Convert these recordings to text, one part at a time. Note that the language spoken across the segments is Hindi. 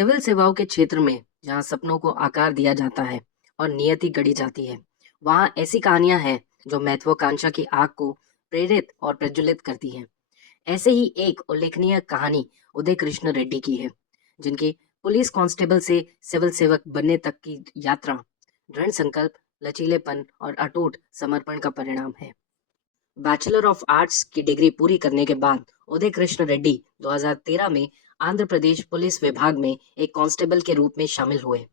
सिविल सेवाओं के क्षेत्र में जहां सपनों को आकार दिया जाता है और नियति गढ़ी जाती है, वहां ऐसी कहानियां हैं जो महत्वाकांक्षा की आग को प्रेरित और प्रज्वलित करती हैं। ऐसे ही एक उल्लेखनीय कहानी उदय कृष्ण रेड्डी की है, जिनकी पुलिस कांस्टेबल से सिविल सेवक बनने तक की यात्रा दृढ़ संकल्प, लचीलेपन और अटूट समर्पण का परिणाम है। बैचलर ऑफ आर्ट्स की डिग्री पूरी करने के बाद उदय कृष्ण रेड्डी 2013 में आंध्र प्रदेश पुलिस विभाग में एक कांस्टेबल के रूप में शामिल हुए।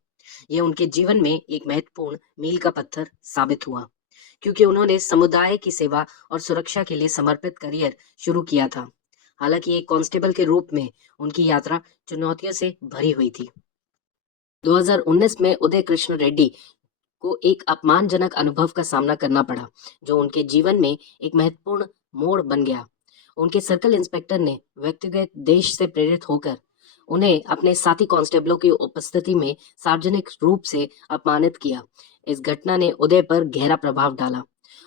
ये उनके जीवन में एक महत्वपूर्ण मील का पत्थर साबित हुआ, क्योंकि उन्होंने समुदाय की सेवा और सुरक्षा के लिए समर्पित करियर शुरू किया था। हालांकि एक कांस्टेबल के रूप में उनकी यात्रा चुनौतियों से भरी हुई थी। 2019 में उदय कृष्ण रेड्डी को एक अपमानजनक अनुभव का सामना करना पड़ा, जो उनके जीवन में एक महत्वपूर्ण मोड़ बन गया। उनके सर्कल इंस्पेक्टर ने व्यक्तिगत देश से प्रेरित होकर उन्हें अपने साथी कांस्टेबलों की उपस्थिति में सार्वजनिक रूप से अपमानित किया। इस घटना ने उदय पर गहरा प्रभाव डाला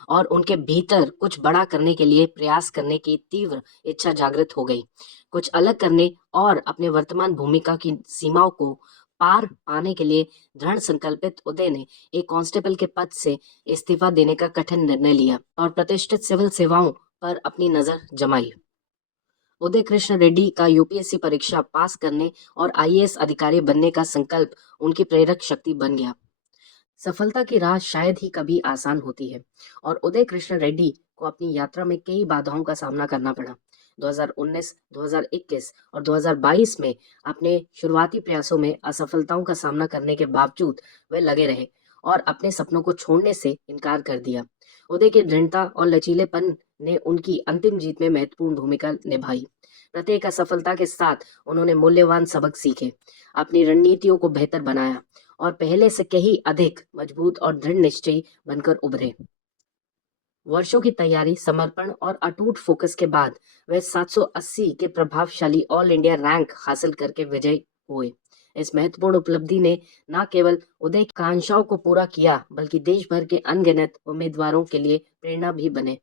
और उनके भीतर कुछ बड़ा करने के लिए प्रयास करने की तीव्र इच्छा जागृत हो गई। कुछ अलग करने और अपने वर्तमान भूमिका की सीमाओं को पार पाने के लिए दृढ़ संकल्पित उदय ने एक कांस्टेबल के पद से इस्तीफा देने का कठिन निर्णय लिया और प्रतिष्ठित सिविल सेवाओं पर अपनी नजर जमाई। उदय कृष्ण रेड्डी का यूपीएससी परीक्षा पास करने और आईएएस अधिकारी बनने का संकल्प उनकी प्रेरक शक्ति बन गया। सफलता की राह शायद ही कभी आसान होती है और उदय कृष्ण रेड्डी को अपनी यात्रा में कई बाधाओं का सामना करना पड़ा। 2019, 2021 और 2022 में अपने शुरुआती प्रयासों में असफलताओं का सामना करने के बावजूद वे लगे रहे और अपने सपनों को छोड़ने से इनकार कर दिया। उदय की दृढ़ता और लचीलेपन ने उनकी अंतिम जीत में महत्वपूर्ण भूमिका निभाई। प्रत्येक असफलता के साथ उन्होंने मूल्यवान सबक सीखे, अपनी रणनीतियों को बेहतर बनाया और पहले से कहीं अधिक मजबूत और दृढ़ निश्चयी बनकर उभरे। वर्षों की तैयारी, समर्पण और अटूट फोकस के बाद वे 780 के प्रभावशाली ऑल इंडिया रैंक हासिल करके विजयी हुए। इस महत्वपूर्ण उपलब्धि ने न केवल उदय की आकांक्षाओं को पूरा किया, बल्कि देश भर के अनगिनत उम्मीदवारों के लिए प्रेरणा भी बने।